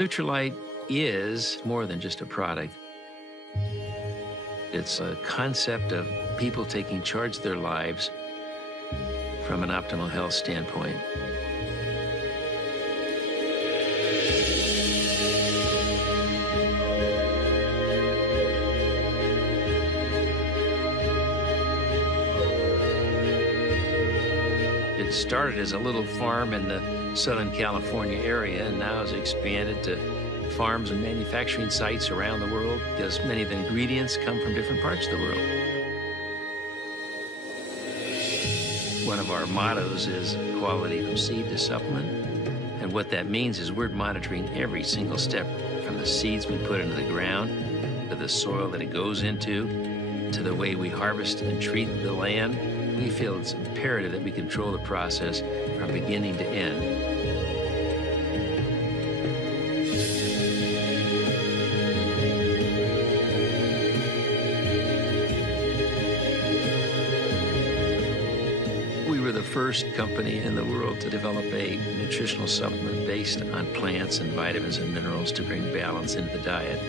Nutrilite is more than just a product. It's a concept of people taking charge of their lives from an optimal health standpoint. It started as a little farm in the Southern California area and now has expanded to farms and manufacturing sites around the world because many of the ingredients come from different parts of the world. One of our mottos is quality from seed to supplement. And what that means is we're monitoring every single step from the seeds we put into the ground, to the soil that it goes into, to the way we harvest and treat the land. We feel it's imperative that we control the process from beginning to end. We were the first company in the world to develop a nutritional supplement based on plants and vitamins and minerals to bring balance into the diet.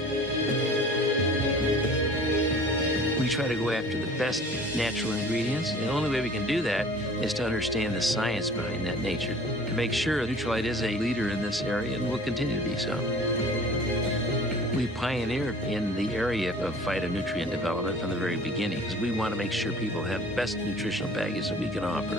We try to go after the best natural ingredients, and the only way we can do that is to understand the science behind that nature, to make sure Nutrilite is a leader in this area and will continue to be so. We pioneered in the area of phytonutrient development from the very beginning, because we want to make sure people have the best nutritional package that we can offer.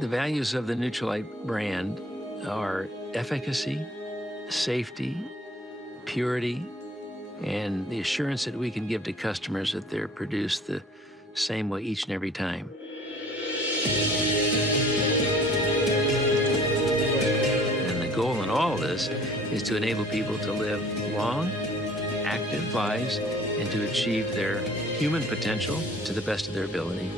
The values of the Nutrilite brand are efficacy, safety, purity, and the assurance that we can give to customers that they're produced the same way each and every time. And the goal in all this is to enable people to live long, active lives and to achieve their human potential to the best of their ability.